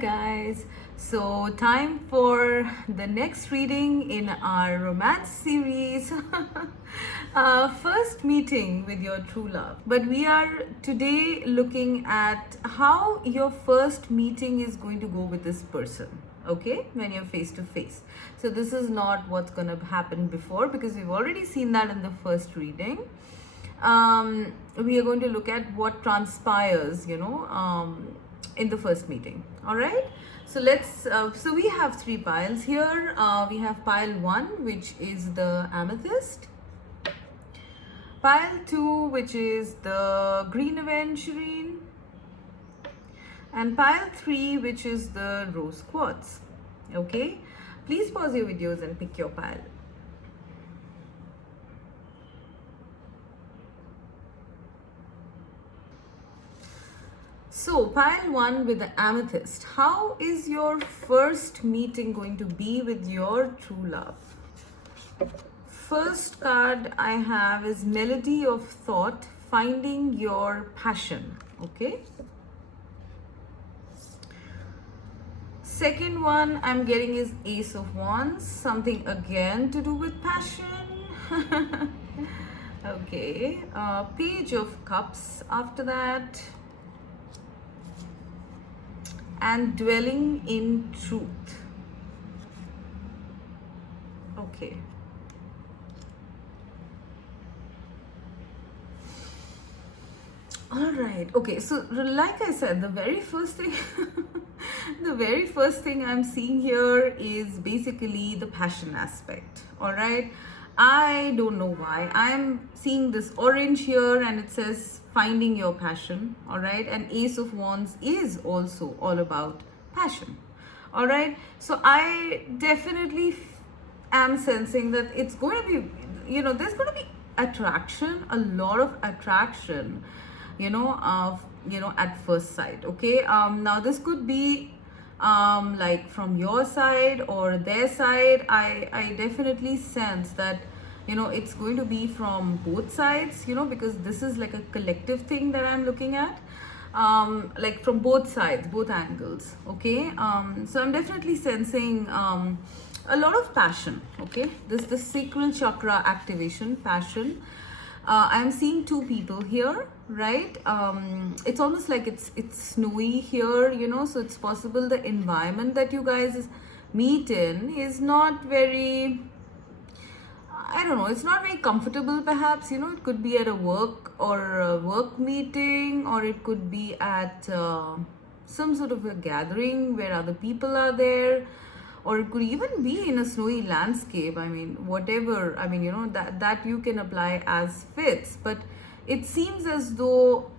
guys. So, time for the next reading in our romance series. First meeting with your true love. But we are today looking at how your first meeting is going to go with this person. Okay, when you're face to face. So, this is not what's going to happen before because we've already seen that in the first reading. We are going to look at what transpires, in the first meeting. All right, so so we have three piles here. We have pile 1, which is the amethyst, pile 2, which is the green aventurine, and pile 3, which is the rose quartz. Okay, please pause your videos and pick your pile. So, pile 1 with the amethyst. How is your first meeting going to be with your true love? First card I have is Melody of Thought, Finding Your Passion. Okay. Second one I'm getting is Ace of Wands, something again to do with passion. Okay. Page of Cups after that. And dwelling in truth. Okay. All right. Okay. So, like I said, the very first thing, the very first thing I'm seeing here is basically the passion aspect. All right. I don't know why I'm seeing this orange here, and it says finding your passion. All right, and Ace of Wands is also all about passion. All right, so I definitely am sensing that it's going to be, there's going to be attraction, a lot of attraction, at first sight. Okay, now this could be like from your side or their side. I definitely sense that it's going to be from both sides, because this is like a collective thing that I'm looking at, like from both sides, both angles. Okay, so I'm definitely sensing a lot of passion. Okay, the sacral chakra activation, passion. I'm seeing two people here, right? It's almost like it's snowy here, so it's possible the environment that you guys meet in is not very, I don't know, it's not very comfortable perhaps, it could be at a work or a work meeting, or it could be at some sort of a gathering where other people are there, or it could even be in a snowy landscape. I mean, whatever, that you can apply as fits, but it seems as though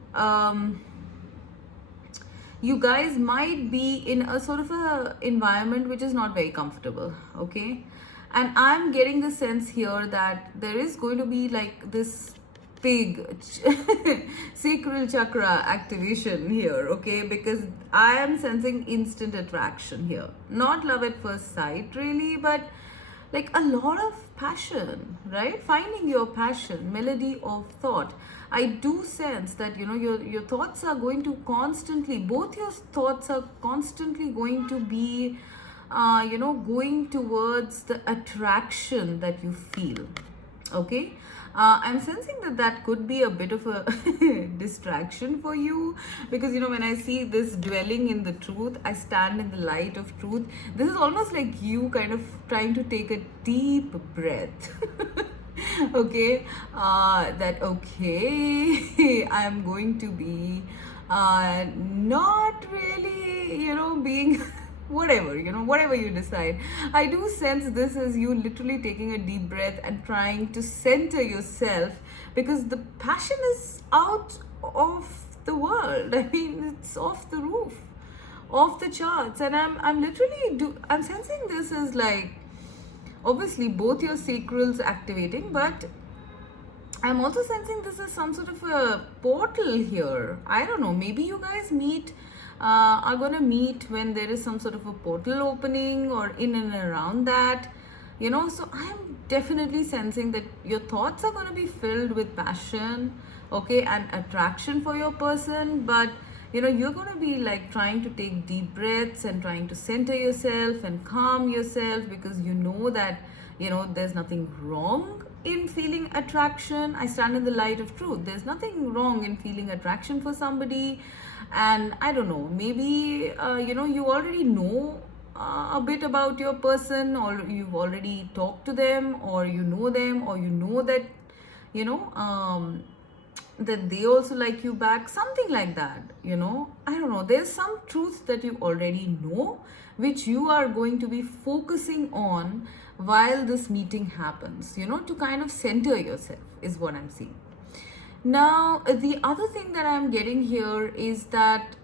you guys might be in a sort of a environment which is not very comfortable. Okay, and I'm getting the sense here that there is going to be like this big sacral chakra activation here. Okay, because I am sensing instant attraction here, not love at first sight really, but like a lot of passion, right? Finding your passion, Melody of Thought. I do sense that your thoughts are going to constantly, both your thoughts are constantly going to be going towards the attraction that you feel. Okay, I'm sensing that could be a bit of a distraction for you, because when I see this dwelling in the truth, I stand in the light of truth. This is almost like you kind of trying to take a deep breath. Okay, that okay, I'm going to be not really being whatever you decide. I do sense this as you literally taking a deep breath and trying to center yourself, because the passion is out of the world. I mean, it's off the roof, off the charts, and I'm sensing this as like, obviously both your sacrals activating, but I'm also sensing this is some sort of a portal here. I don't know, maybe you guys are going to meet when there is some sort of a portal opening or in and around that, so I'm definitely sensing that your thoughts are going to be filled with passion, okay, and attraction for your person, but you're going to be like trying to take deep breaths and trying to center yourself and calm yourself, because you know that there's nothing wrong in feeling attraction. I stand in the light of truth. There's nothing wrong in feeling attraction for somebody. And I don't know, maybe you already know a bit about your person, or you've already talked to them, or you know them, or you know that you know that they also like you back, something like that. I don't know, there's some truth that you already know, which you are going to be focusing on while this meeting happens, to kind of center yourself, is what I'm seeing. Now, the other thing that I'm getting here is that,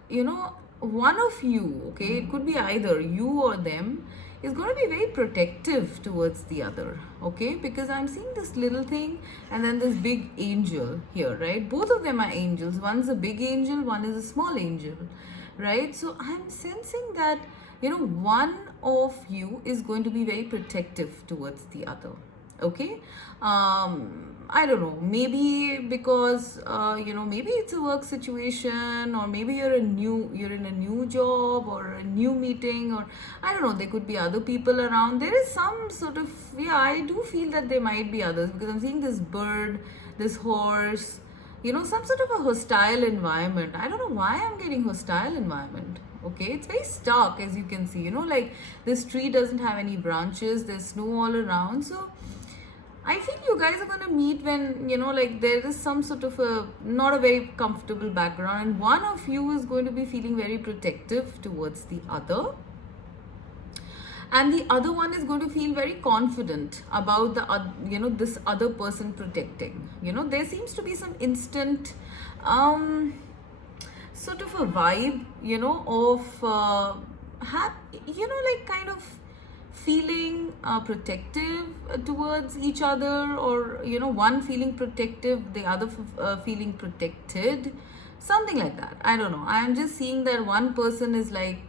one of you, okay, it could be either you or them, is going to be very protective towards the other, okay? Because I'm seeing this little thing and then this big angel here, right? Both of them are angels. One's a big angel, one is a small angel, right? So I'm sensing that, one of you is going to be very protective towards the other, okay? I don't know, maybe because maybe it's a work situation, or maybe you're in a new job or a new meeting, or I don't know, there could be other people around. There is some sort of, I do feel that there might be others, because I'm seeing this bird, this horse, some sort of a hostile environment. I don't know why I'm getting hostile environment. Okay, it's very stark, as you can see, like this tree doesn't have any branches, there's snow all around. So I feel you guys are going to meet when, like there is some sort of not a very comfortable background, and one of you is going to be feeling very protective towards the other. And the other one is going to feel very confident about this other person protecting. There seems to be some instant, sort of a vibe, of, like kind of feeling protective towards each other, or one feeling protective, the other feeling protected, something like that. I don't know, I am just seeing that one person is like,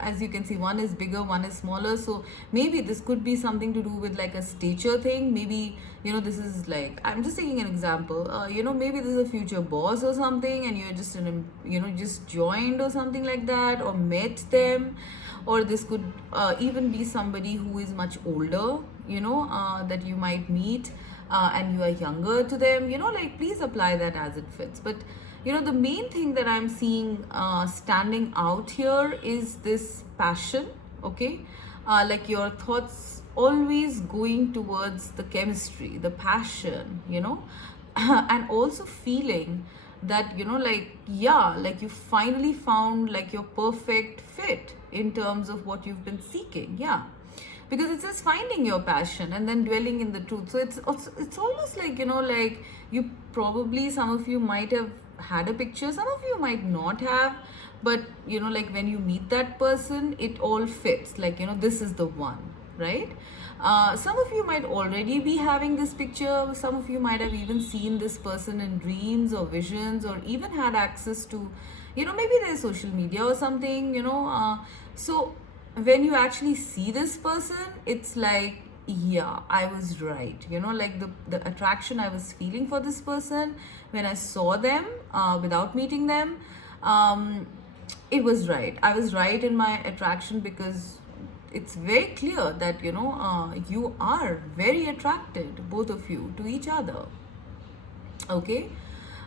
as you can see, one is bigger, one is smaller. So maybe this could be something to do with like a stature thing. Maybe this is like, I'm just taking an example, maybe this is a future boss or something, and you're just just joined or something like that, or met them. Or this could even be somebody who is much older, that you might meet, and you are younger to them, like please apply that as it fits. But the main thing that I'm seeing standing out here is this passion, okay? Like your thoughts always going towards the chemistry, the passion, and also feeling that, like you finally found like your perfect fit in terms of what you've been seeking. Because it says finding your passion and then dwelling in the truth. So it's almost like, like you probably, some of you might have had a picture, some of you might not have, but like when you meet that person, it all fits, like this is the one, right? Some of you might already be having this picture, some of you might have even seen this person in dreams or visions, or even had access to maybe there's social media or something, so when you actually see this person, it's like, I was right, like the attraction I was feeling for this person when I saw them without meeting them, it was right. I was right in my attraction, because it's very clear that you are very attracted, both of you, to each other. Okay,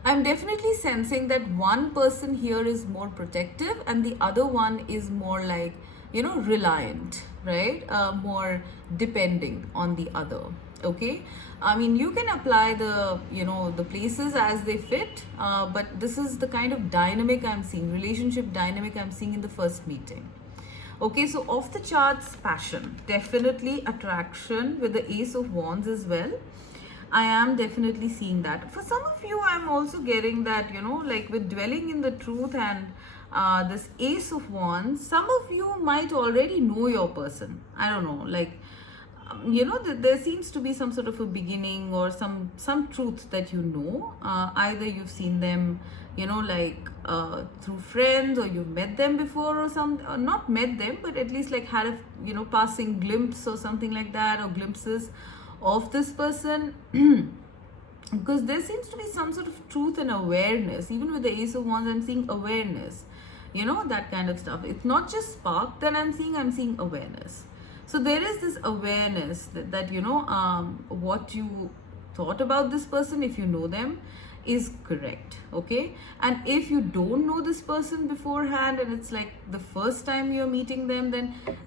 I'm definitely sensing that one person here is more protective and the other one is more like reliant, right? More depending on the other. Okay, I mean, you can apply the the places as they fit, but this is the kind of dynamic I'm seeing, relationship dynamic I'm seeing in the first meeting. Okay, so off the charts passion, definitely attraction with the Ace of Wands as well. I am definitely seeing that. For some of you, I'm also getting that, like with dwelling in the truth and this Ace of Wands, some of you might already know your person. I don't know, like, there seems to be some sort of a beginning or some truth that either you've seen them, like through friends, or you've met them before, or not met them, but at least like had a passing glimpse or something like that, or glimpses of this person. because there seems to be some sort of truth and awareness. Even with the Ace of Wands, I'm seeing awareness, that kind of stuff. It's not just spark that I'm seeing awareness. So there is this awareness that what you thought about this person, if you know them, is correct. Okay, and if you don't know this person beforehand and it's like the first time you're meeting them,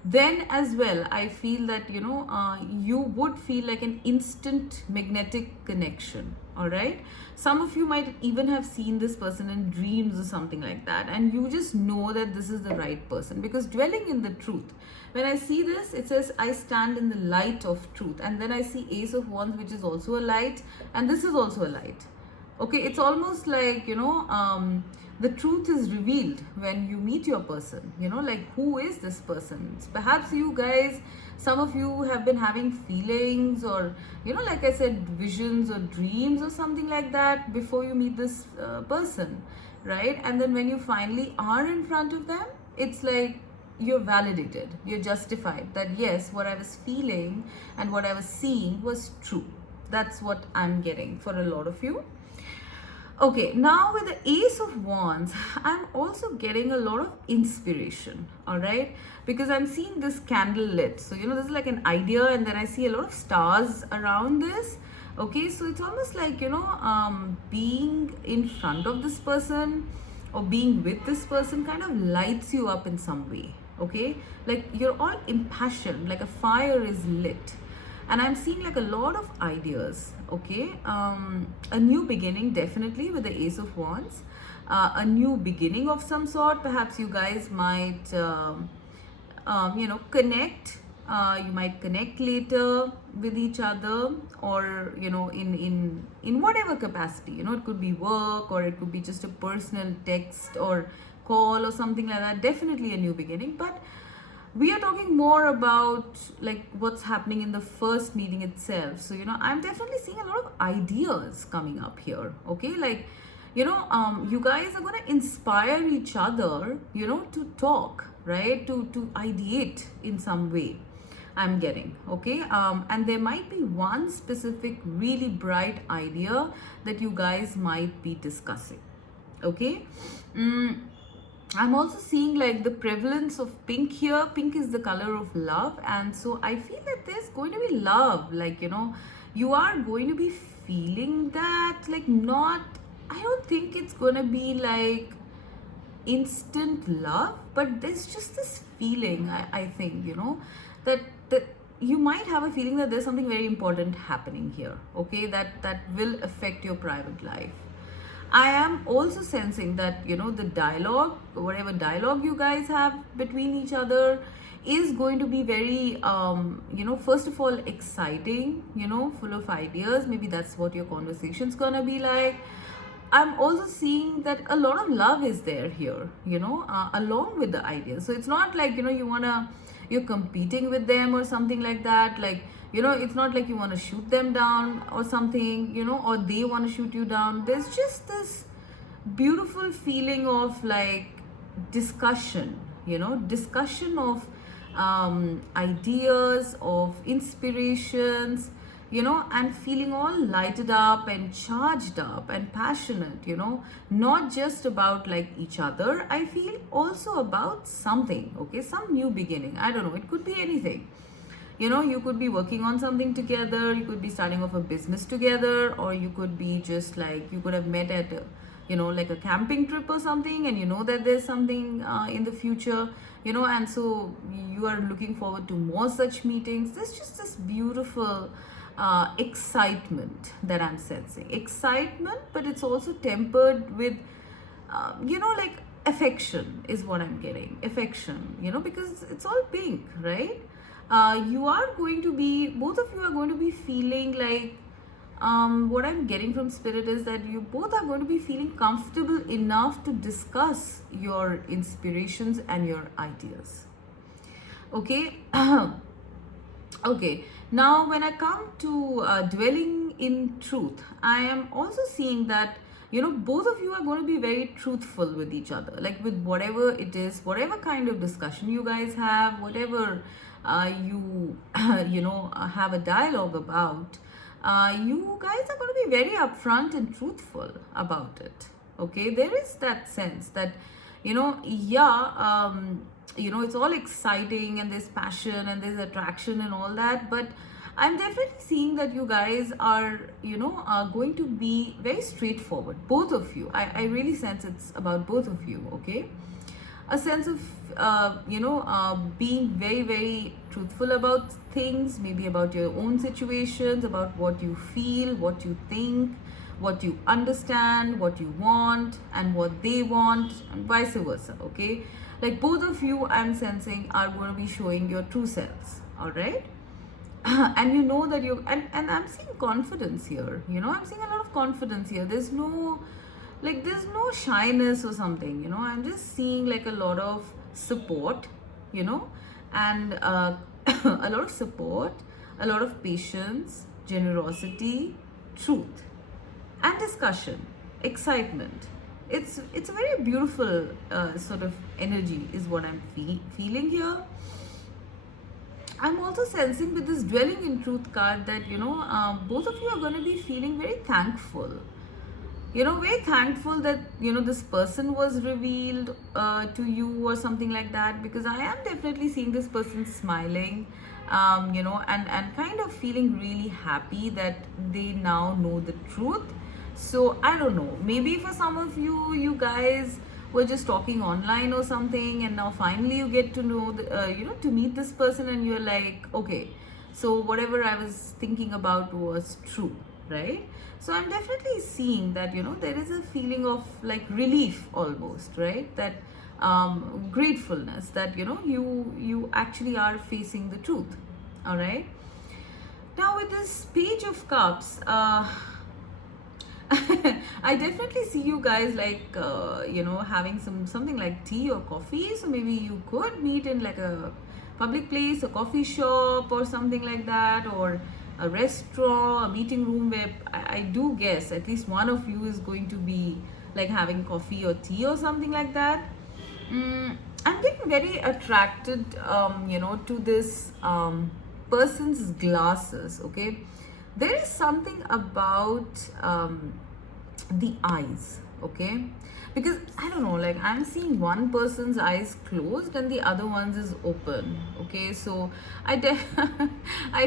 then as well I feel that you would feel like an instant magnetic connection. All right, some of you might even have seen this person in dreams or something like that, and you just know that this is the right person, because dwelling in the truth, when I see this, it says I stand in the light of truth, and then I see Ace of Wands, which is also a light, and this is also a light. Okay, it's almost like the truth is revealed when you meet your person. Like, who is this person? Perhaps you guys, some of you have been having feelings, or like I said, visions or dreams or something like that before you meet this person, right? And then when you finally are in front of them, it's like you're validated, you're justified, that yes, what I was feeling and what I was seeing was true. That's what I'm getting for a lot of you. Okay, now with the Ace of Wands, I'm also getting a lot of inspiration, all right? Because I'm seeing this candle lit. So, this is like an idea, and then I see a lot of stars around this. Okay, so it's almost like, being in front of this person or being with this person kind of lights you up in some way. Okay, like you're all impassioned, like a fire is lit. And I'm seeing like a lot of ideas. Okay, a new beginning, definitely, with the Ace of Wands. A new beginning of some sort. Perhaps you guys might connect. You might connect later with each other, or in whatever capacity. It could be work, or it could be just a personal text or call or something like that. Definitely a new beginning. But we are talking more about like what's happening in the first meeting itself. So I'm definitely seeing a lot of ideas coming up here. Okay, like you guys are going to inspire each other to talk, right, to ideate in some way, I'm getting. Okay, and there might be one specific really bright idea that you guys might be discussing. Okay, I'm also seeing like the prevalence of pink here. Pink is the color of love, and so I feel that there's going to be love. Like you are going to be feeling that, like, not, I don't think it's going to be like instant love, but there's just this feeling, I think, that you might have a feeling that there's something very important happening here. Okay, that will affect your private life. I am also sensing that the dialogue, whatever dialogue you guys have between each other, is going to be very first of all exciting, full of ideas. Maybe that's what your conversation's gonna be like. I'm also seeing that a lot of love is there here, along with the ideas. So it's not like you're competing with them or something like that. Like it's not like you want to shoot them down or something, or they want to shoot you down. There's just this beautiful feeling of like discussion, discussion of ideas, of inspirations, and feeling all lighted up and charged up and passionate, not just about like each other. I feel also about something, okay, some new beginning. I don't know, it could be anything. You could be working on something together, you could be starting off a business together, or you could be just like, you could have met at like a camping trip or something, and that there's something in the future, and so you are looking forward to more such meetings. There's just this beautiful excitement that I'm sensing. Excitement, but it's also tempered with like affection is what I'm getting. Affection, because it's all pink, right? You are going to be, both of you are going to be feeling like, what I'm getting from spirit is that you both are going to be feeling comfortable enough to discuss your inspirations and your ideas. Okay. Okay, now when I come to dwelling in truth, I am also seeing that both of you are going to be very truthful with each other, like with whatever it is, whatever kind of discussion you guys have, whatever you have a dialogue about. you guys are going to be very upfront and truthful about it. Okay, there is that sense that, yeah, it's all exciting and there's passion and there's attraction and all that, but I'm definitely seeing that you guys are, are going to be very straightforward, both of you. I really sense it's about both of you. Okay, a sense of being very very truthful about things, maybe about your own situations, about what you feel, what you think, what you understand, what you want and what they want, and vice versa. Okay, like both of you, I'm sensing, are going to be showing your true selves. All right. And you know that and I'm seeing confidence here. I'm seeing a lot of confidence here. There's no shyness or something. I'm just seeing like a lot of support, and a lot of support, a lot of patience, generosity, truth, and discussion, excitement. It's a very beautiful sort of energy is what I'm feeling here. I'm also sensing with this dwelling in truth card that both of you are going to be feeling very thankful. Very thankful that this person was revealed to you or something like that, because I am definitely seeing this person smiling, and kind of feeling really happy that they now know the truth. So I don't know, maybe for some of you, you guys were just talking online or something, and now finally you get to know to meet this person, and you're like, okay, so whatever I was thinking about was true, right? So I'm definitely seeing that there is a feeling of like relief almost, right? That gratefulness that you actually are facing the truth. All right. Now with this page of cups, I definitely see you guys like having something like tea or coffee. So maybe you could meet in like a public place, a coffee shop or something like that, or a restaurant, a meeting room where I do guess at least one of you is going to be like having coffee or tea or something like that. I'm getting very attracted, to this person's glasses. Okay, there is something about the eyes. Okay, because I don't know, like I'm seeing one person's eyes closed and the other one's is open. Okay, so I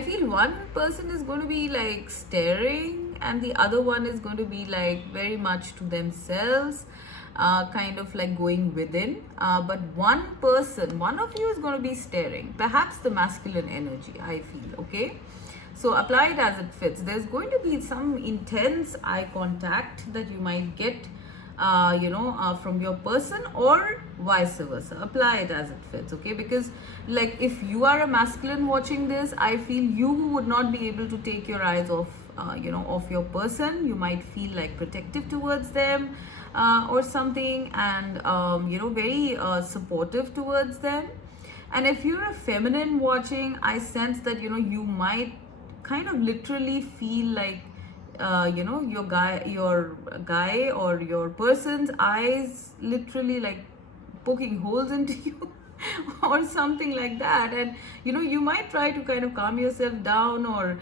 feel one person is going to be like staring and the other one is going to be like very much to themselves, kind of like going within, but one of you is going to be staring, perhaps the masculine energy, I feel. Okay, so apply it as it fits. There's going to be some intense eye contact that you might get from your person, or vice versa. Apply it as it fits. Okay, because like if you are a masculine watching this, I feel you would not be able to take your eyes off off your person. You might feel like protective towards them, or something, and very supportive towards them. And if you're a feminine watching, I sense that you might kind of literally feel like your guy or your person's eyes literally like poking holes into you or something like that. And you might try to kind of calm yourself down, or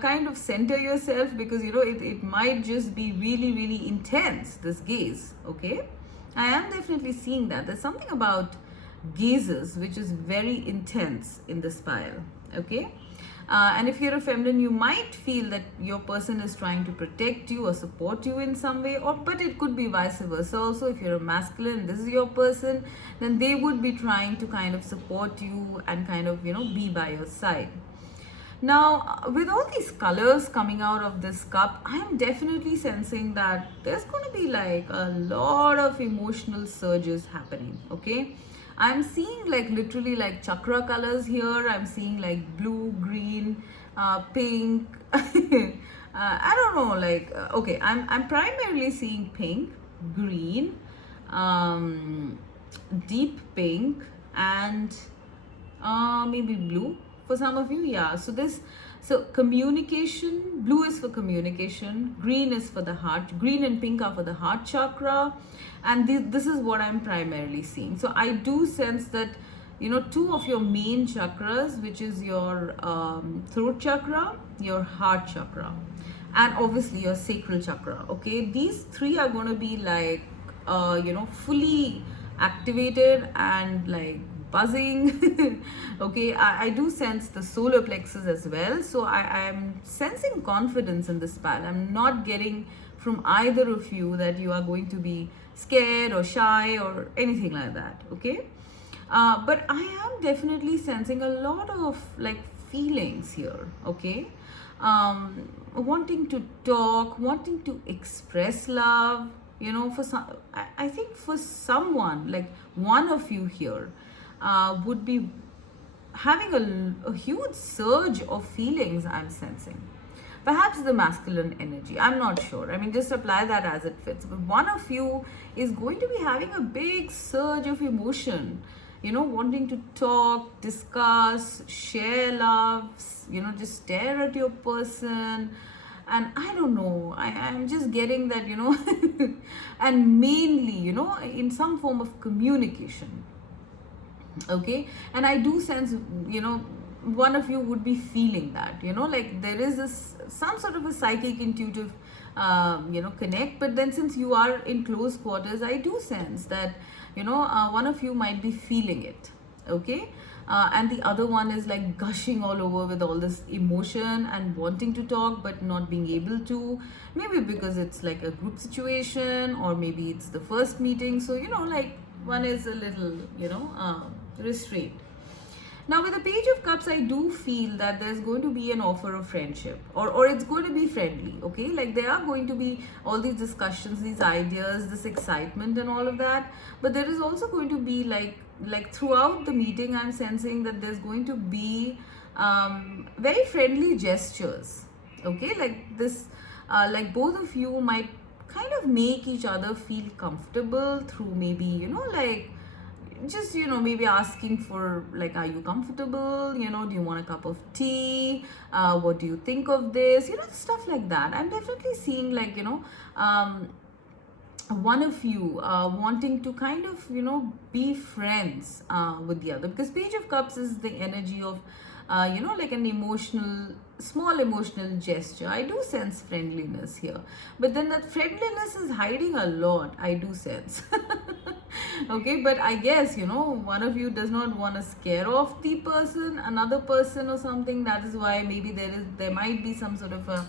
kind of center yourself, because it might just be really really intense, this gaze. Okay, I am definitely seeing that there's something about gazes which is very intense in the spiral. Okay, and if you're a feminine, you might feel that your person is trying to protect you or support you in some way, or but it could be vice versa also. If you're a masculine, this is your person, then they would be trying to kind of support you and kind of be by your side. Now, with all these colors coming out of this cup, I am definitely sensing that there's going to be like a lot of emotional surges happening. Okay, I'm seeing like literally like chakra colors here. I'm seeing like blue, green, pink. I don't know, like okay, I'm primarily seeing pink, green, deep pink, and maybe blue for some of you. Yeah, so communication, blue is for communication, green is for the heart, green and pink are for the heart chakra, and this is what I'm primarily seeing. So I do sense that two of your main chakras, which is your throat chakra, your heart chakra, and obviously your sacral chakra. Okay, these three are going to be like fully activated and like buzzing. Okay, I do sense the solar plexus as well, so I am sensing confidence in this span. I'm not getting from either of you that you are going to be scared or shy or anything like that. Okay, but I am definitely sensing a lot of like feelings here. Okay, wanting to talk, wanting to express love. For some, I think for someone like one of you here would be having a huge surge of feelings. I'm sensing perhaps the masculine energy, I'm not sure. I mean, just apply that as it fits, but one of you is going to be having a big surge of emotion, wanting to talk, discuss, share loves, just stare at your person. And I don't know, I'm just getting that, and mainly, in some form of communication. Okay, and I do sense, one of you would be feeling that, like there is this some sort of a psychic intuitive connect. But then since you are in close quarters, I do sense that one of you might be feeling it. Okay, and the other one is like gushing all over with all this emotion and wanting to talk but not being able to, maybe because it's like a group situation, or maybe it's the first meeting, so like one is a little restrained. Now, with the Page of Cups, I do feel that there's going to be an offer of friendship, or it's going to be friendly. Okay, like there are going to be all these discussions, these ideas, this excitement, and all of that. But there is also going to be like throughout the meeting, I'm sensing that there's going to be very friendly gestures. Okay, like this, like both of you might kind of make each other feel comfortable through maybe like just maybe asking for like, are you comfortable, do you want a cup of tea, what do you think of this, stuff like that. I'm definitely seeing like one of you wanting to kind of be friends with the other, because Page of Cups is the energy of like an small emotional gesture. I do sense friendliness here, but then that friendliness is hiding a lot, I do sense. Okay, but I guess one of you does not want to scare off the another person or something. That is why maybe there might be some sort of a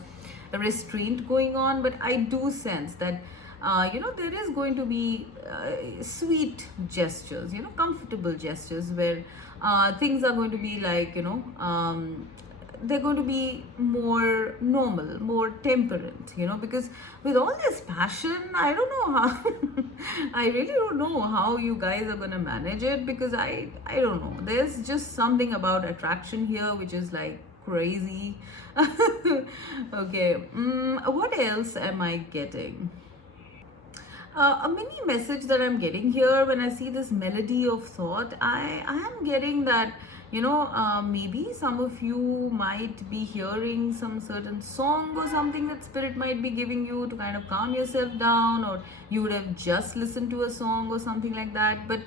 restraint going on. But I do sense that there is going to be sweet gestures, comfortable gestures, where things are going to be like they're going to be more normal, more temperate, because with all this passion, I don't know how, I really don't know how you guys are going to manage it, because I don't know. There's just something about attraction here which is like crazy. Okay, what else am I getting? A mini message that I'm getting here when I see this melody of thought, I am getting that maybe some of you might be hearing some certain song or something that spirit might be giving you to kind of calm yourself down, or you would have just listened to a song or something like that. But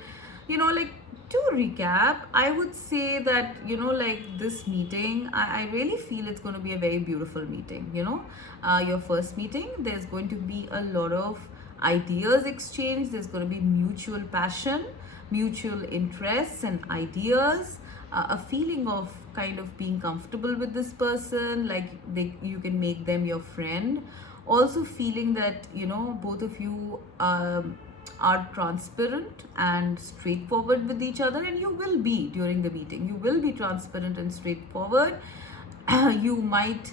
like, to recap, I would say that like this meeting, I really feel it's going to be a very beautiful meeting. Your first meeting, there's going to be a lot of ideas exchange, there's going to be mutual passion, mutual interests and ideas, a feeling of kind of being comfortable with this person, like you can make them your friend. Also feeling that both of you are transparent and straightforward with each other, and you will be during the meeting. You will be transparent and straightforward. You might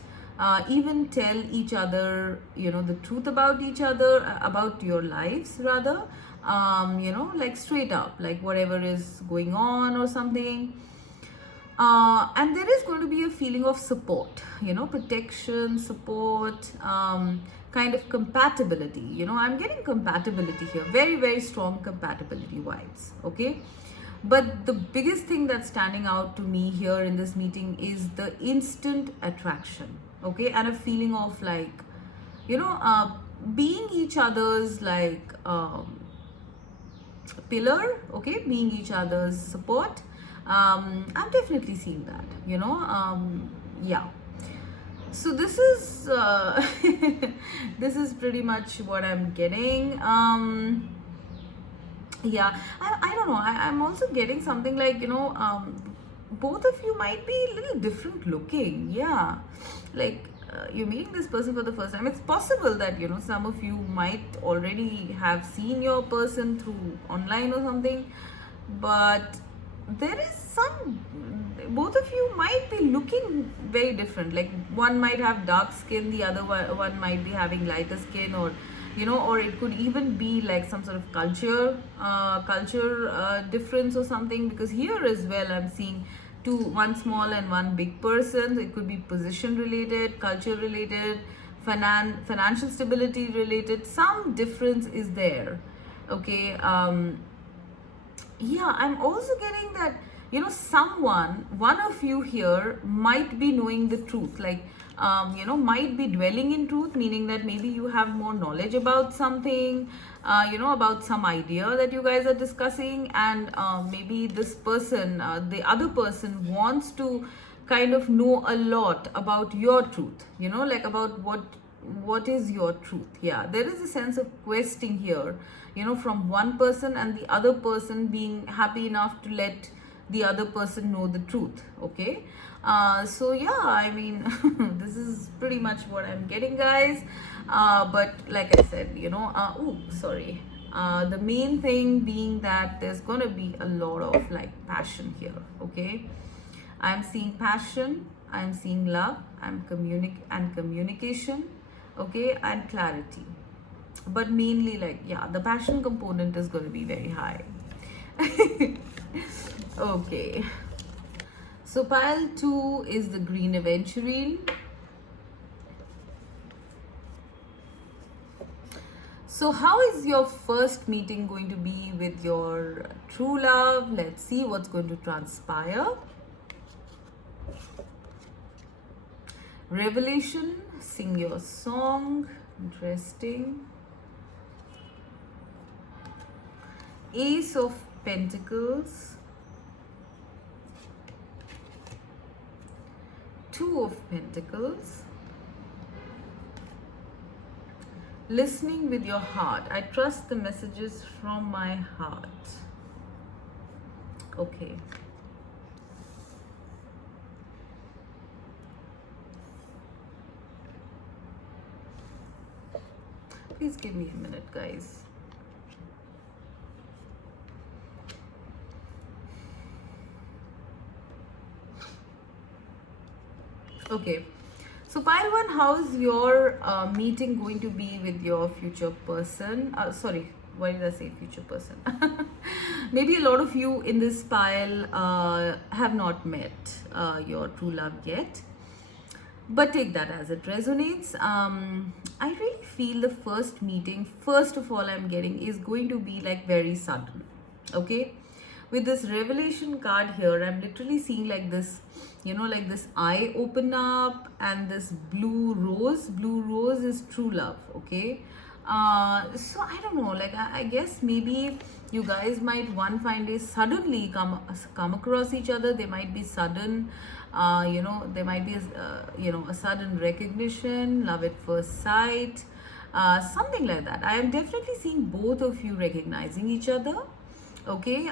even tell each other the truth about each other, about your lives rather, like straight up, like whatever is going on or something. And there is going to be a feeling of support, protection, support, kind of compatibility. I'm getting compatibility here, very, very strong compatibility vibes. Okay, but the biggest thing that's standing out to me here in this meeting is the instant attraction. Okay, and a feeling of like being each other's like pillar. Okay, being each other's support, I'm definitely seeing that, yeah. So this is this is pretty much what I'm getting. Yeah, I don't know, I'm also getting something like, both of you might be a little different looking. Yeah, like you're meeting this person for the first time. It's possible that, some of you might already have seen your person through online or something, but there is some, both of you might be looking very different. Like one might have dark skin, the other one might be having lighter skin, or or it could even be like some sort of culture difference or something, because here as well I'm seeing one small and one big person. So it could be position related, culture related, financial stability related. Some difference is there. Okay. Yeah, I'm also getting that, one of you here might be knowing the truth, like, might be dwelling in truth, meaning that maybe you have more knowledge about something, about some idea that you guys are discussing, and maybe this person, the other person, wants to kind of know a lot about your truth, like about what is your truth. Yeah, there is a sense of questing here, from one person, and the other person being happy enough to let the other person know the truth. Okay. So yeah, I mean, this is pretty much what I'm getting, guys. But like I said, sorry, the main thing being that there's gonna be a lot of like passion here. Okay, I'm seeing passion, I'm seeing love, communication, okay, and clarity. But mainly, like, yeah, the passion component is going to be very high. Okay. So pile 2 is the green aventurine. So how is your first meeting going to be with your true love? Let's see what's going to transpire. Revelation, sing your song. Interesting. Ace of Pentacles, Two of Pentacles. Listening with your heart. I trust the messages from my heart. Okay. Please give me a minute, guys. Okay. So pile 1, how's your meeting going to be with your future person? Sorry, why did I say future person? Maybe a lot of you in this pile have not met your true love yet. But take that as it resonates. I really feel the first meeting, first of all, I'm getting is going to be like very sudden. Okay. With this revelation card here, I'm literally seeing like this, like this eye open up, and this blue rose. Blue rose is true love. Okay. So I don't know, like I guess maybe you guys might one fine day suddenly come across each other. There might be sudden, there might be a sudden recognition, love at first sight, something like that. I am definitely seeing both of you recognizing each other. Okay.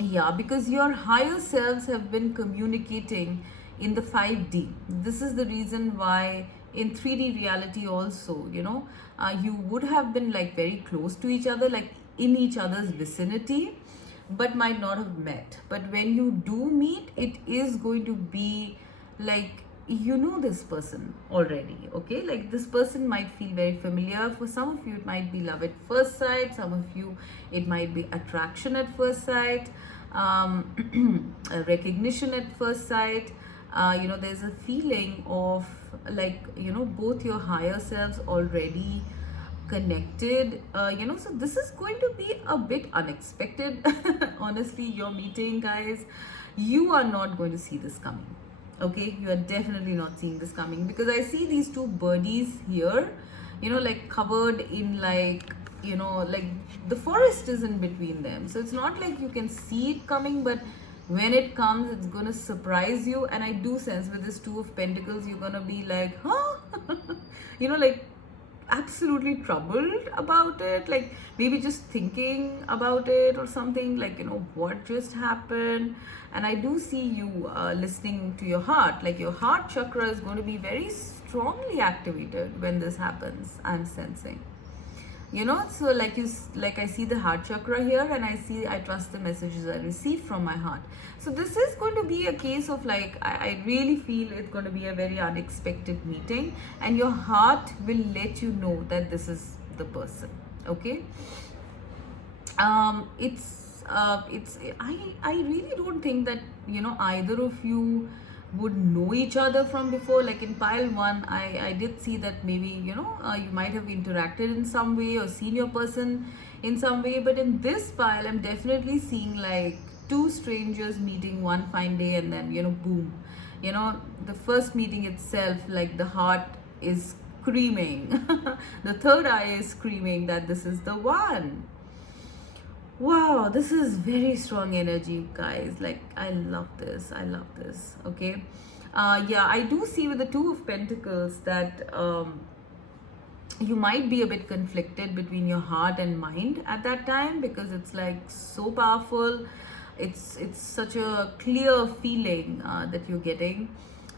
Yeah, because your higher selves have been communicating in the 5D. This is the reason why in 3D reality also, you would have been like very close to each other, like in each other's vicinity, but might not have met. But when you do meet, it is going to be like, this person already. Okay, like this person might feel very familiar. For some of you it might be love at first sight, some of you it might be attraction at first sight, recognition at first sight. There's a feeling of like, both your higher selves already connected. So this is going to be a bit unexpected. Honestly, your meeting, guys, you are not going to see this coming. Okay, you are definitely not seeing this coming, because I see these two birdies here. like covered in like, like the forest is in between them. So it's not like you can see it coming, but when it comes, it's gonna surprise you. And I do sense with this Two of Pentacles, you're gonna be like, huh? Like absolutely troubled about it, like maybe just thinking about it or something, like what just happened. And I do see you listening to your heart, like your heart chakra is going to be very strongly activated when this happens, I'm sensing. So like I see the heart chakra here, and I trust the messages I receive from my heart. So this is going to be a case of like, I really feel it's going to be a very unexpected meeting, and your heart will let you know that this is the person. Okay. I really don't think that either of you would know each other from before. Like in pile one, I did see that maybe you might have interacted in some way or seen your person in some way. But in this pile, I'm definitely seeing like two strangers meeting one fine day, and then boom, the first meeting itself, like the heart is screaming, the third eye is screaming that this is the one. Wow, this is very strong energy, guys. Like, I love this. I love this. Okay. Yeah, I do see with the Two of Pentacles that you might be a bit conflicted between your heart and mind at that time, because it's like so powerful. It's such a clear feeling that you're getting.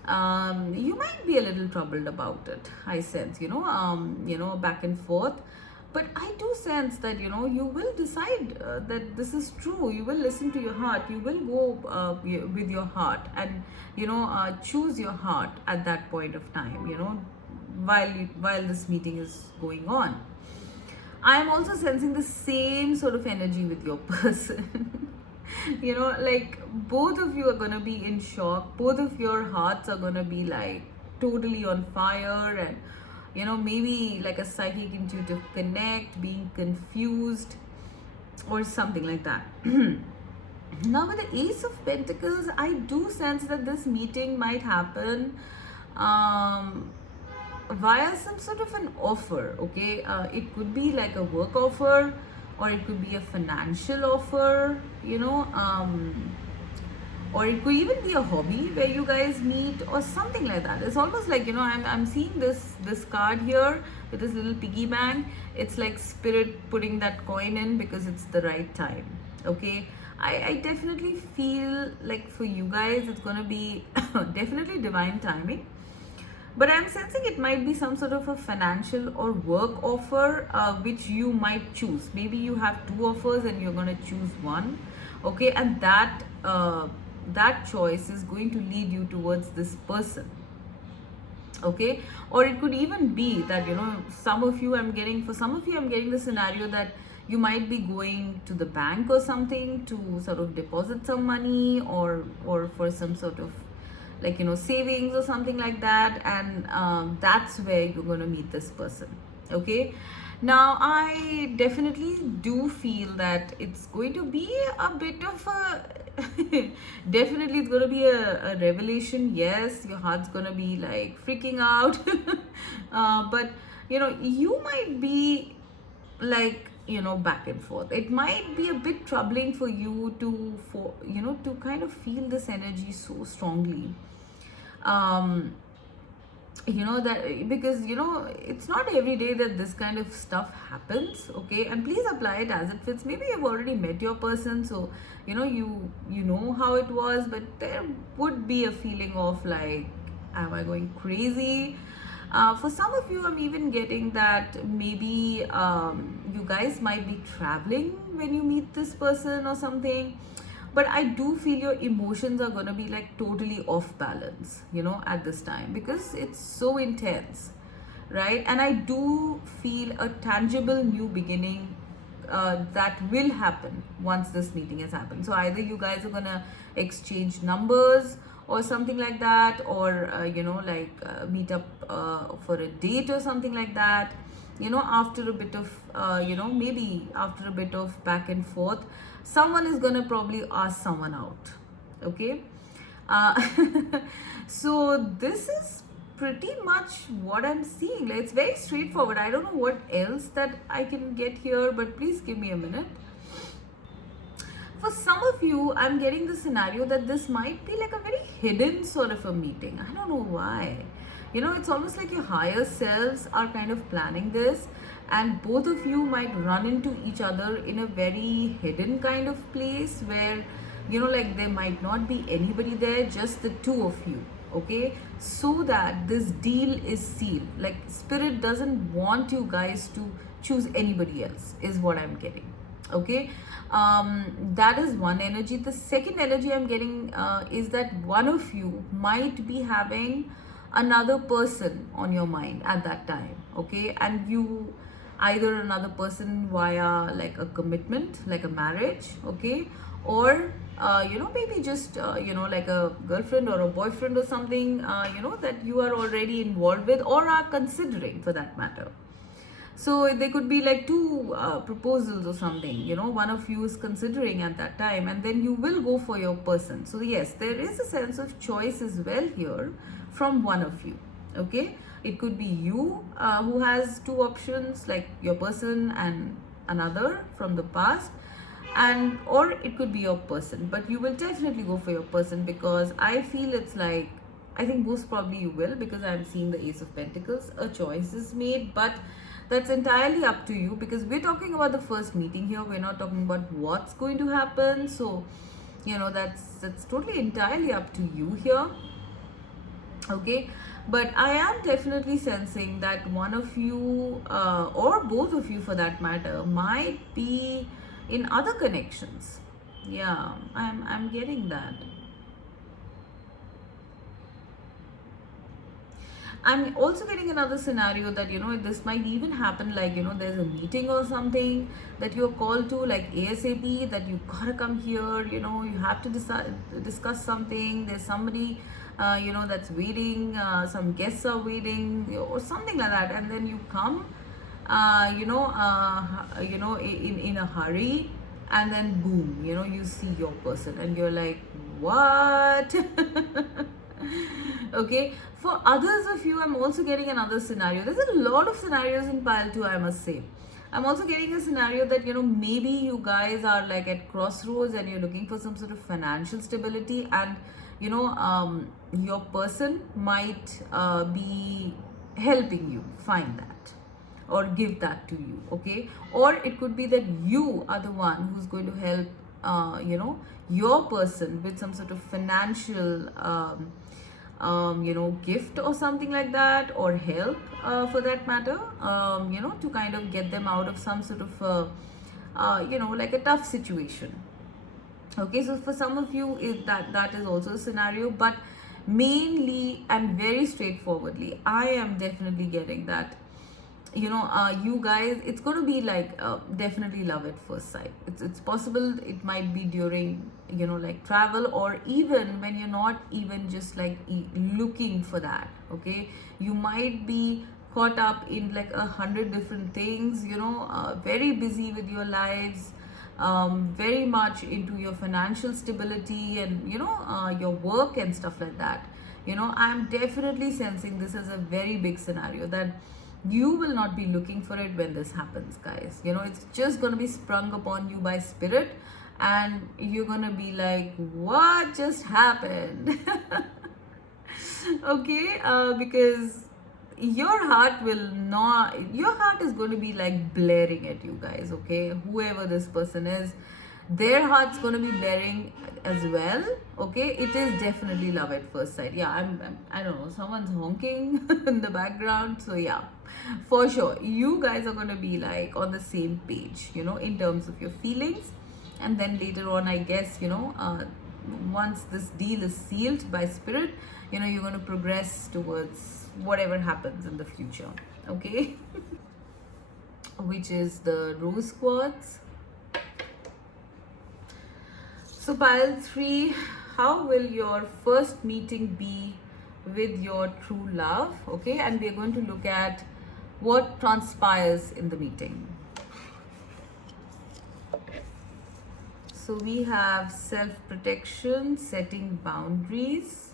You might be a little troubled about it, I sense, back and forth. But I do sense that you will decide that this is true. You will listen to your heart. You will go with your heart, and choose your heart at that point of time, while this meeting is going on. I am also sensing the same sort of energy with your person. Like both of you are gonna be in shock. Both of your hearts are gonna be like totally on fire, and maybe like a psychic intuitive connect, being confused or something like that. Now with the Ace of Pentacles, I do sense that this meeting might happen via some sort of an offer. Okay, it could be like a work offer, or it could be a financial offer, or it could even be a hobby where you guys meet or something like that. It's almost like I'm seeing this card here with this little piggy bank. It's like spirit putting that coin in because it's the right time. Okay, I definitely feel like for you guys it's gonna be definitely divine timing. But I'm sensing it might be some sort of a financial or work offer, which you might choose. Maybe you have two offers and you're going to choose one. Okay, and that choice is going to lead you towards this person. Okay, or it could even be that for some of you I'm getting the scenario that you might be going to the bank or something to sort of deposit some money, or for some sort of like savings or something like that, and that's where you're going to meet this person. Okay, now I definitely do feel that it's going to be a bit of a definitely it's going to be a revelation. Yes, your heart's going to be like freaking out. But you might be like back and forth. It might be a bit troubling for you to kind of feel this energy so strongly. That because it's not every day that this kind of stuff happens. Okay, and please apply it as it fits. Maybe you've already met your person, so you know how it was, but there would be a feeling of like, am I going crazy? For some of you, I'm even getting that maybe you guys might be traveling when you meet this person or something. But I do feel your emotions are going to be like totally off balance, at this time, because it's so intense, right? And I do feel a tangible new beginning that will happen once this meeting has happened. So either you guys are going to exchange numbers or something like that, or meet up for a date or something like that, after a bit of maybe after a bit of back and forth, someone is gonna probably ask someone out. Okay, uh, so this is pretty much what I'm seeing. Like, it's very straightforward. I don't know what else that I can get here, but please give me a minute. For some of you, I'm getting the scenario that this might be like a very hidden sort of a meeting. I don't know why. You know, it's almost like your higher selves are kind of planning this, and both of you might run into each other in a very hidden kind of place where, you know, like there might not be anybody there, just the two of you. Okay, so that this deal is sealed. Like, spirit doesn't want you guys to choose anybody else, is what I'm getting. Okay, that is one energy. The second energy I'm getting is that one of you might be having another person on your mind at that time. Okay, and you, either another person via like a commitment, like a marriage. Okay, or you know, maybe just you know, like a girlfriend or a boyfriend or something, you know, that you are already involved with or are considering, for that matter. So there could be like two proposals or something, you know, one of you is considering at that time, and then you will go for your person. So yes, there is a sense of choice as well here from one of you. Okay, it could be you who has two options, like your person and another from the past, and or it could be your person, but you will definitely go for your person, because I feel it's like, I think most probably you will, because I'm seeing the Ace of Pentacles. A choice is made, but that's entirely up to you, because we're talking about the first meeting here. We're not talking about what's going to happen. So, you know, that's totally entirely up to you here. Okay, but I am definitely sensing that one of you or both of you for that matter might be in other connections. Yeah, I'm getting that. I'm also getting another scenario that, you know, this might even happen, like, you know, there's a meeting or something that you're called to, like ASAP, that you gotta come here, you know, you have to discuss something. There's somebody, you know, that's waiting, some guests are waiting, or something like that, and then you come, you know, in a hurry, and then boom, you know, you see your person, and you're like, what? Okay, for others of you, I'm also getting another scenario. There's a lot of scenarios in pile 2, I must say. I'm also getting a scenario that, you know, maybe you guys are like at crossroads and you're looking for some sort of financial stability, and you know, your person might be helping you find that or give that to you. Okay, or it could be that you are the one who's going to help you know, your person with some sort of financial you know, gift or something like that, or help for that matter, you know, to kind of get them out of some sort of you know, like a tough situation. Okay, so for some of you, that is also a scenario, but mainly and very straightforwardly, I am definitely getting that, you know, you guys, it's going to be like definitely love at first sight. It's possible it might be during, you know, like travel, or even when you're not even just like looking for that. Okay, you might be caught up in like 100 different things, you know, very busy with your lives, very much into your financial stability, and you know, your work and stuff like that. You know, I'm definitely sensing this as a very big scenario, that you will not be looking for it when this happens, guys. You know, it's just going to be sprung upon you by spirit, and you're going to be like, what just happened? Okay, because your heart will not, your heart is going to be like blaring at you guys. Okay, whoever this person is, their heart's going to be blaring as well. Okay, it is definitely love at first sight. Yeah, I don't know, someone's honking in the background. So yeah, for sure, you guys are going to be like on the same page, you know, in terms of your feelings. And then later on, I guess, you know, once this deal is sealed by spirit, you know, you're going to progress towards whatever happens in the future. Okay, which is the rose quartz. So pile 3, how will your first meeting be with your true love? Okay, and we're going to look at what transpires in the meeting. So we have self-protection, setting boundaries,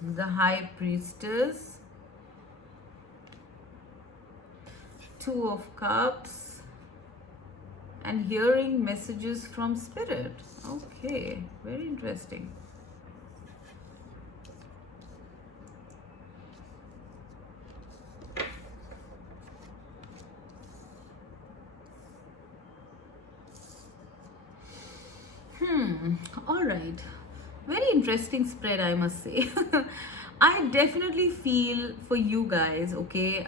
the High Priestess, Two of Cups, and hearing messages from Spirit. Okay, very interesting. All right. Very interesting spread, I must say. I definitely feel for you guys, okay,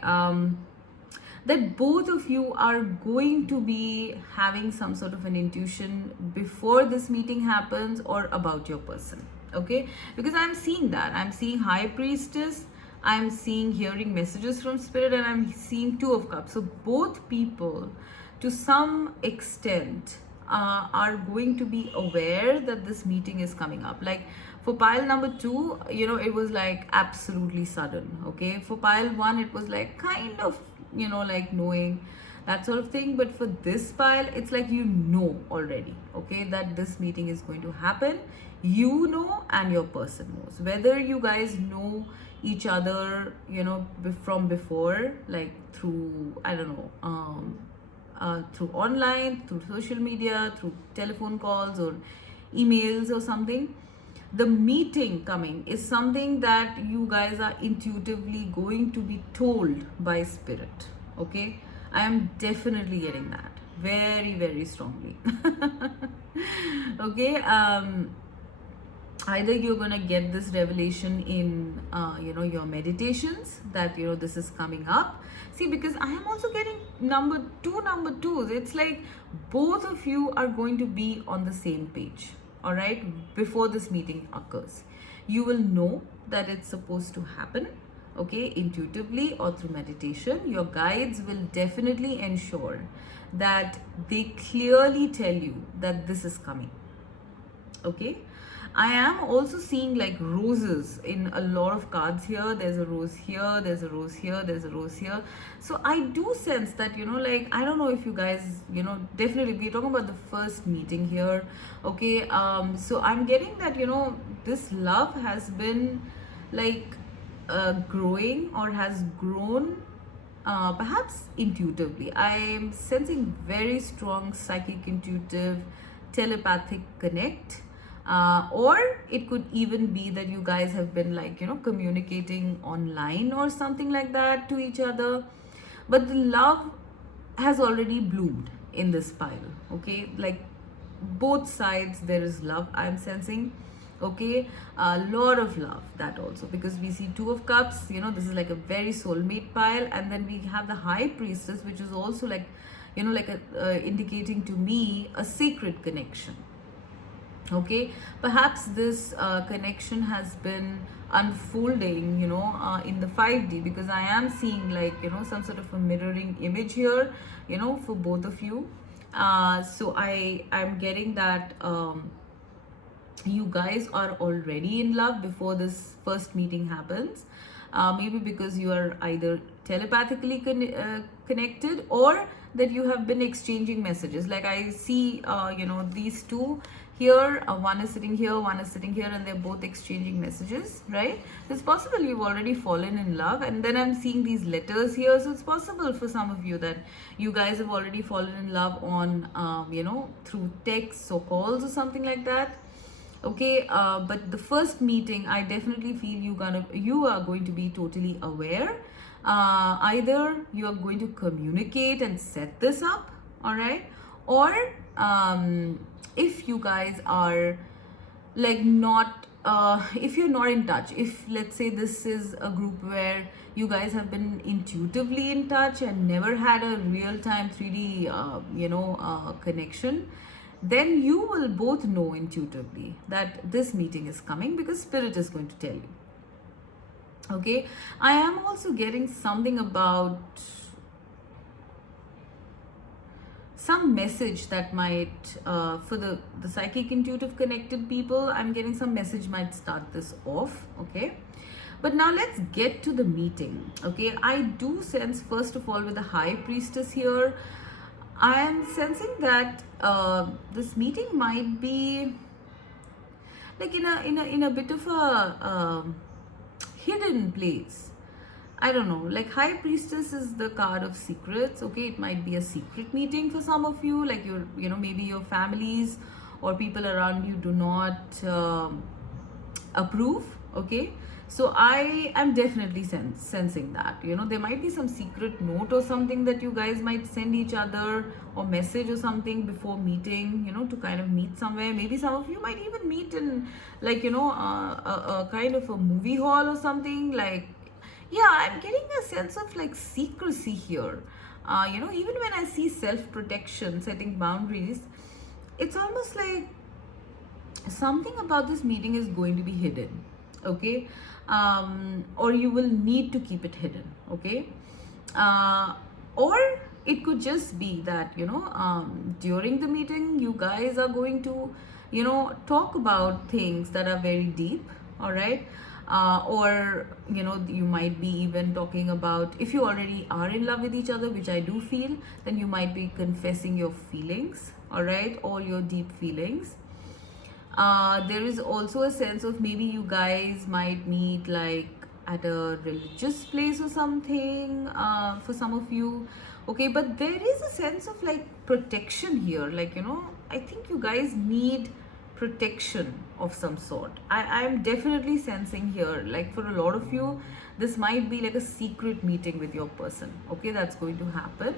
that both of you are going to be having some sort of an intuition before this meeting happens or about your person, okay? Because I'm seeing that. I'm seeing High Priestess, I'm seeing hearing messages from Spirit, and I'm seeing Two of Cups. So both people, to some extent, are going to be aware that this meeting is coming up. Like for pile number 2, it was like absolutely sudden. Okay, for pile 1, it was like kind of, like knowing, that sort of thing. But for this pile, it's like already, okay, that this meeting is going to happen. And your person knows. Whether you guys know each other, from before, like through, I don't know, through online, through social media, through telephone calls or emails or something. The meeting coming is something that you guys are intuitively going to be told by Spirit. Okay, I am definitely getting that very, very strongly. Okay, either you're gonna get this revelation in your meditations that this is coming up. See, because I am also getting number twos. It's like both of you are going to be on the same page. All right, before this meeting occurs, you will know that it's supposed to happen, okay, intuitively or through meditation. Your guides will definitely ensure that they clearly tell you that this is coming. Okay, I am also seeing like roses in a lot of cards here. There's a rose here, there's a rose here, there's a rose here. So I do sense that, like, I don't know if you guys, definitely we're talking about the first meeting here. Okay, so I'm getting that, this love has been like growing or has grown, perhaps intuitively. I am sensing very strong psychic, intuitive, telepathic connect. Or it could even be that you guys have been like, communicating online or something like that to each other. But the love has already bloomed in this pile. Okay, like both sides there is love, I'm sensing. Okay, a lot of love, that also, because we see Two of Cups, this is like a very soulmate pile. And then we have the High Priestess, which is also like, like indicating to me a sacred connection. Okay, perhaps this connection has been unfolding, in the 5D, because I am seeing like, some sort of a mirroring image here, for both of you. So I'm getting that you guys are already in love before this first meeting happens. Maybe because you are either telepathically connected, or that you have been exchanging messages. Like I see, these two here, one is sitting here, one is sitting here, and they're both exchanging messages, right? So it's possible you've already fallen in love. And then I'm seeing these letters here, so it's possible for some of you that you guys have already fallen in love on, through texts or calls or something like that. Okay, but the first meeting, I definitely feel you are going to be totally aware. Either you are going to communicate and set this up, all right, or if you guys are like not, if you're not in touch, if let's say this is a group where you guys have been intuitively in touch and never had a real-time 3D connection, then you will both know intuitively that this meeting is coming, because Spirit is going to tell you. Okay, I am also getting something about some message that might, for the psychic, intuitive, connected people, I'm getting some message might start this off. Okay, but now let's get to the meeting. Okay, I do sense, first of all, with the High Priestess here, I am sensing that this meeting might be like in a bit of a hidden place. I don't know, like High Priestess is the card of secrets. Okay, it might be a secret meeting for some of you, like maybe your families or people around you do not approve. Okay, so I am definitely sensing that there might be some secret note or something that you guys might send each other, or message or something before meeting, to kind of meet somewhere. Maybe some of you might even meet in like a kind of a movie hall or something. Like, yeah, I'm getting a sense of like secrecy here. Even when I see self protection, setting boundaries, it's almost like something about this meeting is going to be hidden. Okay, or you will need to keep it hidden. Okay, or it could just be that during the meeting you guys are going to talk about things that are very deep. All right, or you might be even talking about, if you already are in love with each other, which I do feel, then you might be confessing your feelings. All right, all your deep feelings. There is also a sense of maybe you guys might meet like at a religious place or something, for some of you. Okay, but there is a sense of like protection here. Like, I think you guys need protection of some sort. I'm definitely sensing here, like for a lot of you, this might be like a secret meeting with your person. Okay, that's going to happen,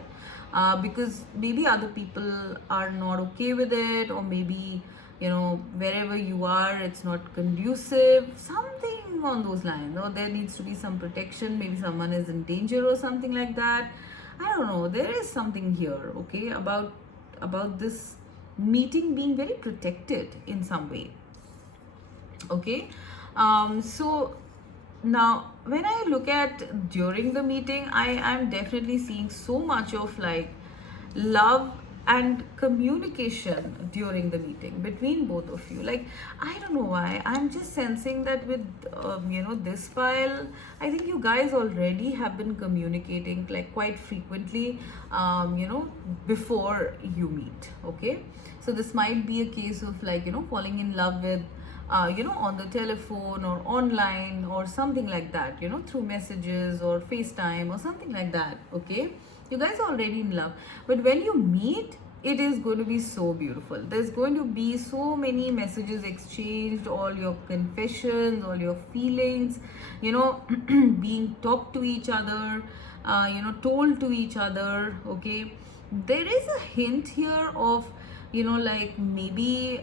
because maybe other people are not okay with it, or maybe wherever you are, it's not conducive, something on those lines, or there needs to be some protection. Maybe someone is in danger or something like that. I don't know, there is something here, okay, about this meeting being very protected in some way. Okay, so now when I look at during the meeting, I'm definitely seeing so much of like love and communication during the meeting between both of you. Like, I don't know why, I'm just sensing that with this file, I think you guys already have been communicating like quite frequently, before you meet. Okay, so this might be a case of like falling in love with on the telephone or online or something like that, through messages or FaceTime or something like that. Okay, you guys are already in love, but when you meet, it is going to be so beautiful. There's going to be so many messages exchanged, all your confessions, all your feelings, being talked to each other, told to each other. Okay, there is a hint here of like maybe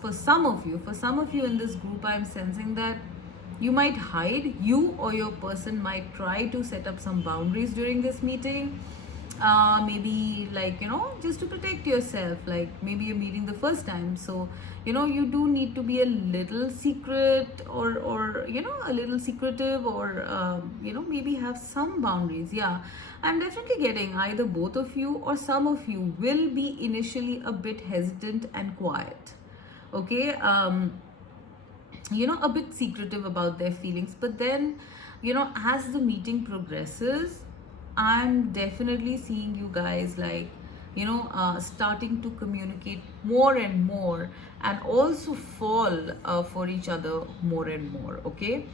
for some of you in this group, I'm sensing that you might hide, you or your person might try to set up some boundaries during this meeting, maybe like just to protect yourself. Like, maybe you're meeting the first time, so you do need to be a little secret, or a little secretive, or maybe have some boundaries. Yeah, I'm definitely getting either both of you or some of you will be initially a bit hesitant and quiet. Okay, a bit secretive about their feelings, but then as the meeting progresses, I'm definitely seeing you guys like starting to communicate more and more, and also fall for each other more and more. Okay,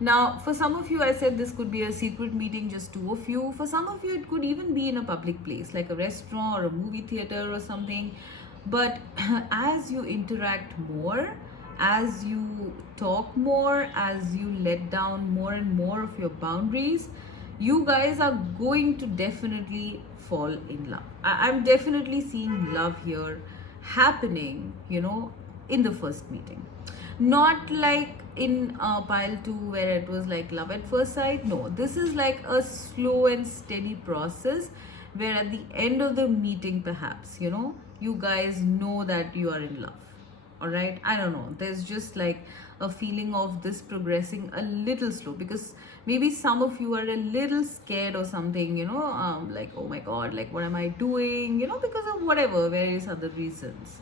now for some of you, I said this could be a secret meeting, just two of you. For some of you, it could even be in a public place like a restaurant or a movie theater or something. But as you interact more, as you talk more, as you let down more and more of your boundaries, you guys are going to definitely fall in love. I'm definitely seeing love here happening, in the first meeting. Not like in pile 2 where it was like love at first sight. No, this is like a slow and steady process where at the end of the meeting, perhaps, you guys know that you are in love. All right, I don't know, there's just like a feeling of this progressing a little slow, because maybe some of you are a little scared or something, like, oh my god, like what am I doing, because of whatever various other reasons.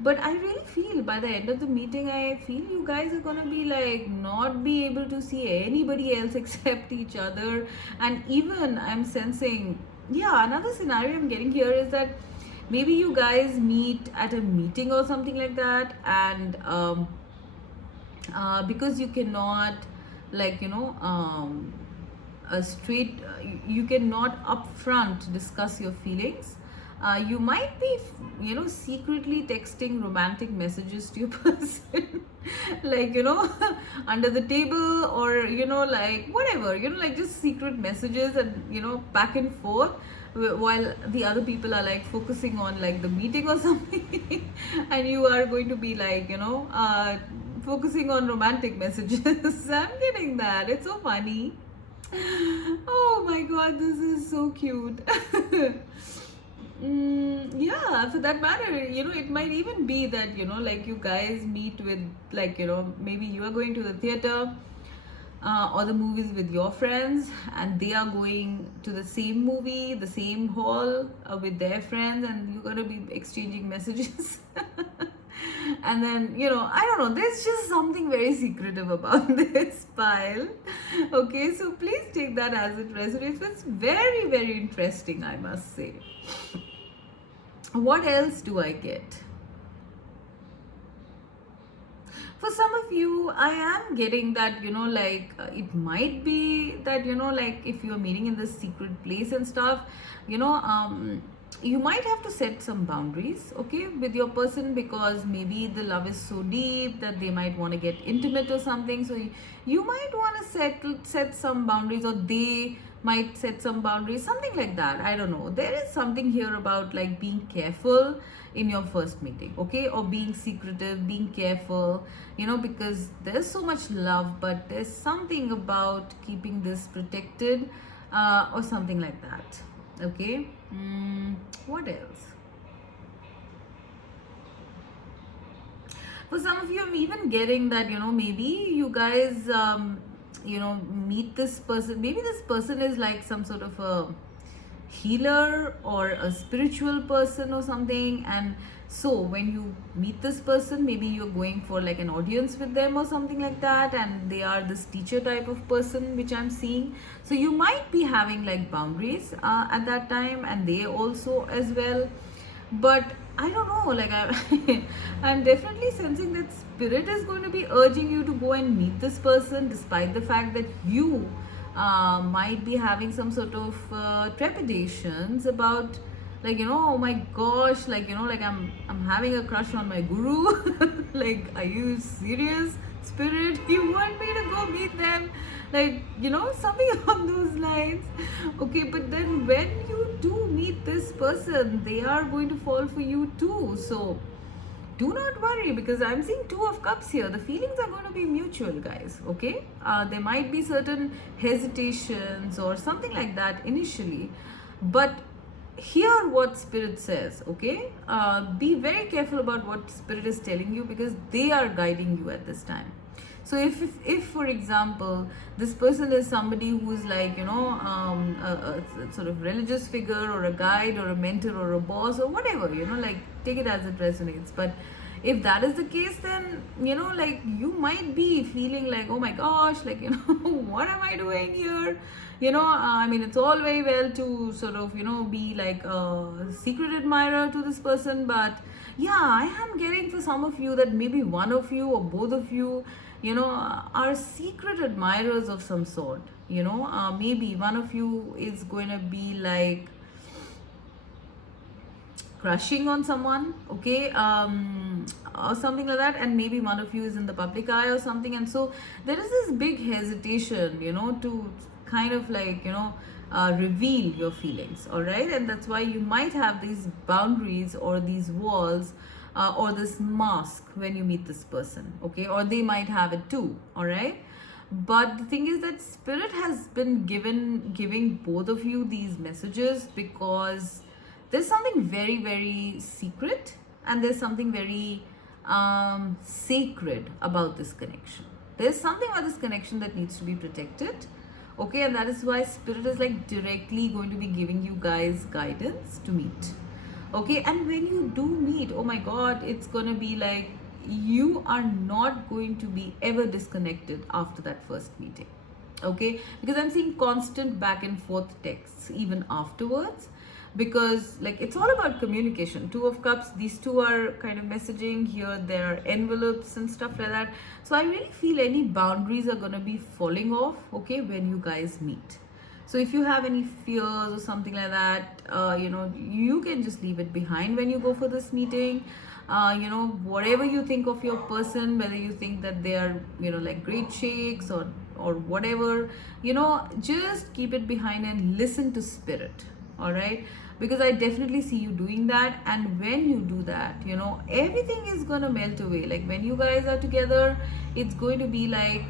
But I really feel by the end of the meeting, I feel you guys are gonna be like not be able to see anybody else except each other. And even I'm sensing, yeah, another scenario I'm getting here is that maybe you guys meet at a meeting or something like that, and because you cannot like, a straight, you cannot upfront discuss your feelings. You might be, secretly texting romantic messages to your person, like, under the table, or, like, whatever, like, just secret messages, and, back and forth, while the other people are like focusing on like the meeting or something, and you are going to be like, focusing on romantic messages. I'm getting that. It's so funny. Oh my god, this is so cute. Yeah, for that matter, it might even be that, like, you guys meet with, like, maybe you are going to the theater, or the movies with your friends, and they are going to the same movie, the same hall, with their friends, and you're going to be exchanging messages. And then, I don't know, there's just something very secretive about this pile. Okay, so please take that as it resonates. It's very, very interesting, I must say. What else do I get? For some of you, I am getting that, like, it might be that, like, if you're meeting in this secret place and stuff, you might have to set some boundaries, okay, with your person, because maybe the love is so deep that they might want to get intimate or something. So you might want to set some boundaries, or they might set some boundaries, something like that. I don't know. There is something here about like being careful in your first meeting, okay, or being secretive, being careful, because there's so much love, but there's something about keeping this protected, or something like that. Okay. What else? For some of you, I'm even getting that, maybe you guys, meet this person. Maybe this person is like some sort of a healer or a spiritual person or something. And so when you meet this person, maybe you're going for like an audience with them or something like that, and they are this teacher type of person which I'm seeing. So you might be having like boundaries at that time, and they also as well. But I don't know, like, I'm definitely sensing that spirit is going to be urging you to go and meet this person, despite the fact that you might be having some sort of trepidations about, like, oh my gosh, like, like, I'm having a crush on my guru. Like, are you serious, spirit? You want me to go meet them? Like, something on those lines. Okay, but then when you do meet this person, they are going to fall for you too. So do not worry, because I'm seeing Two of Cups here. The feelings are going to be mutual, guys. Okay, there might be certain hesitations or something like that initially, but hear what spirit says. Okay, be very careful about what spirit is telling you, because they are guiding you at this time. So if for example, this person is somebody who is like, a sort of religious figure, or a guide, or a mentor, or a boss, or whatever, like, take it as it resonates. But if that is the case, then, like, you might be feeling like, oh my gosh, like, what am I doing here? I mean, it's all very well to sort of, be like a secret admirer to this person. But yeah, I am getting for some of you that maybe one of you or both of you, are secret admirers of some sort. Maybe one of you is going to be like crushing on someone, okay, or something like that, and maybe one of you is in the public eye or something, and so there is this big hesitation, to kind of like, reveal your feelings, all right, and that's why you might have these boundaries or these walls, or this mask when you meet this person, okay, or they might have it too, all right. But the thing is that spirit has been giving both of you these messages, because there's something very, very secret, and there's something very sacred about this connection. There's something about this connection that needs to be protected, okay, and that is why spirit is like directly going to be giving you guys guidance to meet, okay. And when you do meet, oh my god, it's gonna be like you are not going to be ever disconnected after that first meeting, okay, because I'm seeing constant back and forth texts even afterwards. because like it's all about communication. Two of Cups, these two are kind of messaging here, there are envelopes and stuff like that. So I really feel any boundaries are going to be falling off, okay, when you guys meet. So if you have any fears or something like that, you can just leave it behind when you go for this meeting. Whatever you think of your person, whether you think that they are, like great shakes or whatever, just keep it behind and listen to spirit. All right, because I definitely see you doing that, and when you do that, everything is gonna melt away. Like when you guys are together, it's going to be like,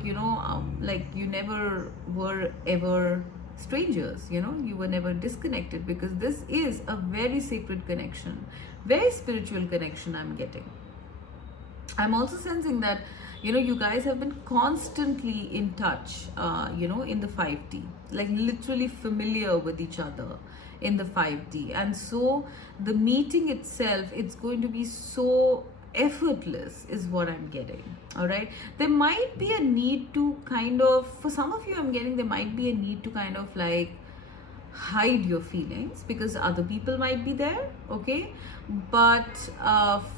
like you never were ever strangers. You were never disconnected, because this is a very sacred connection, very spiritual connection I'm getting. I'm also sensing that you guys have been constantly in touch, in the 5D, like literally familiar with each other in the 5D. And so the meeting itself, it's going to be so effortless, is what I'm getting. All right, there might be a need to kind of, for some of you, I'm getting there might be a need to kind of like hide your feelings because other people might be there, okay? But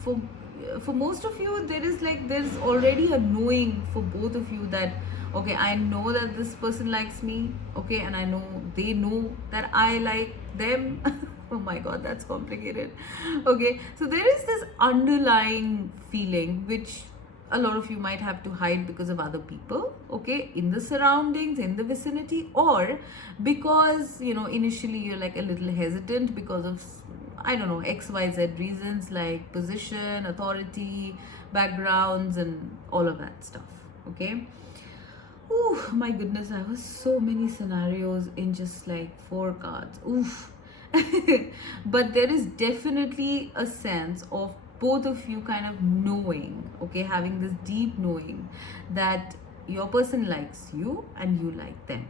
for most of you, there's already a knowing for both of you that, okay, I know that this person likes me, okay, and I know they know that I like them. Oh my god, that's complicated. Okay, so there is this underlying feeling which a lot of you might have to hide because of other people, okay, in the surroundings, in the vicinity, or because initially you're like a little hesitant because of, I don't know, XYZ reasons like position, authority, backgrounds, and all of that stuff. Okay. Oh my goodness, I have so many scenarios in just like 4 cards. Oof. But there is definitely a sense of both of you kind of knowing, okay, having this deep knowing that your person likes you and you like them,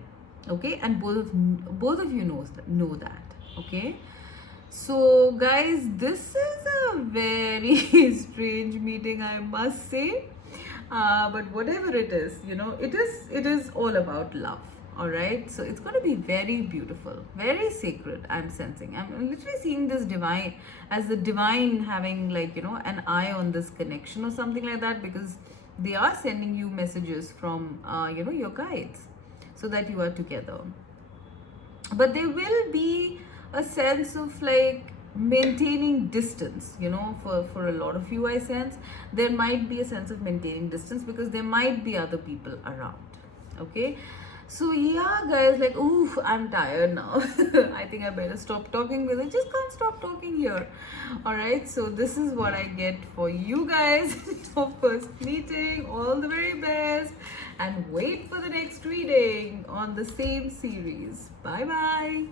okay, and both of you know that, okay. So guys, this is a very strange meeting, I must say. But whatever it is, it is all about love. All right, so it's going to be very beautiful, very sacred. I'm sensing, I'm literally seeing this divine as the divine having like an eye on this connection or something like that, because they are sending you messages from your guides so that you are together. But there will be a sense of like maintaining distance, for a lot of you. I sense there might be a sense of maintaining distance because there might be other people around, okay. So yeah guys, like, oof, I'm tired now. I think I better stop talking because I just can't stop talking here. All right, so this is what I get for you guys. Your first meeting, all the very best, and wait for the next reading on the same series. Bye bye.